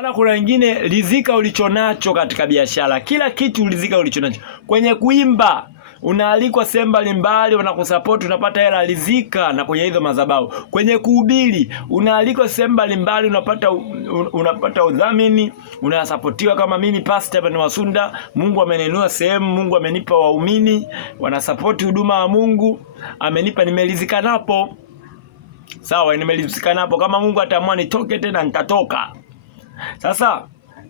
Maana kuna wengine rizika ulichonacho katika biashara, kila kitu rizika ulichonacho. Kwenye kuimba unaalikwa sehemu mbalimbali, wanakusupport, unapata hela rizika na kwenye hizo madhabahu. Kwenye kuhubiri unaalikwa sehemu mbalimbali, unapata udhamini, unasapotiwa. Kama mimi Pastor Evan Wasunda, Mungu ameninua sehemu, Mungu amenipa waumini wanasupport huduma ya Mungu, amenipa, nimerizika napo. Sawa, nimerizika napo. Kama Mungu ataamua nitoke tena nitatoka. Sasa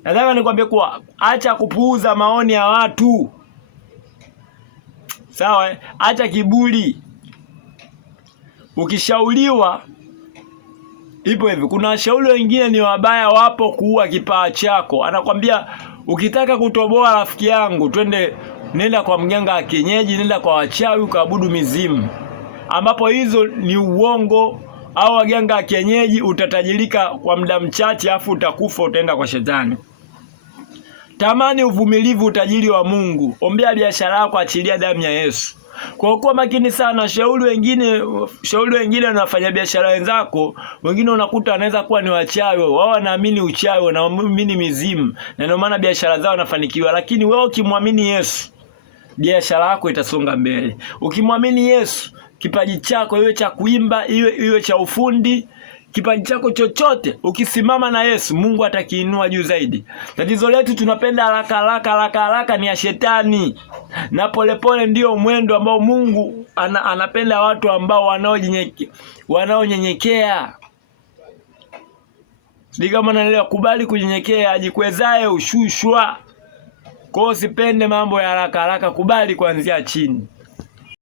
nataka nikwambie kuwa acha kupuuza maoni ya watu. Sawa, acha kiburi. Ukishauriwa ipo hivi. Kuna washauri wengine ni wabaya, wapo kuua kipawa chako. Anakwambia ukitaka kutoboa rafiki yangu, nenda kwa mganga wa kienyeji, nenda kwa wachawi ukaabudu mizimu. Ambapo hizo ni uongo. Au waganga wa kienyeji, utatajirika kwa muda mchache afu utakufa, utaenda kwa shetani. Tamani uvumilivu, utajiri wa Mungu. Ombea biashara yako, achilia damu ya Yesu. Kwa kuwa makini sana. Shauri wengine wanafanya biashara wenzako, wengine unakuta wanaweza kuwa ni wachawi. Wao wanaamini uchawi, wanaamini mizimu, na ndio maana biashara zao wanafanikiwa. Lakini wewe ukimwamini Yesu, biashara yako itasonga mbele. Ukimwamini Yesu, kipaji chako, iwe cha kuimba, iwe cha ufundi, kipaji chako chochote, ukisimama na Yesu, Mungu atakiinua juu zaidi. Tatizo letu tunapenda haraka ni ya shetani. Na polepole ndio mwendo ambao Mungu anapenda watu ambao wanaonyenyekea. Sisi kama naelewa, kubali kunyenyekea, ajikwezae ushushwa. Kwa hiyo usipende mambo ya haraka, kubali kuanzia chini.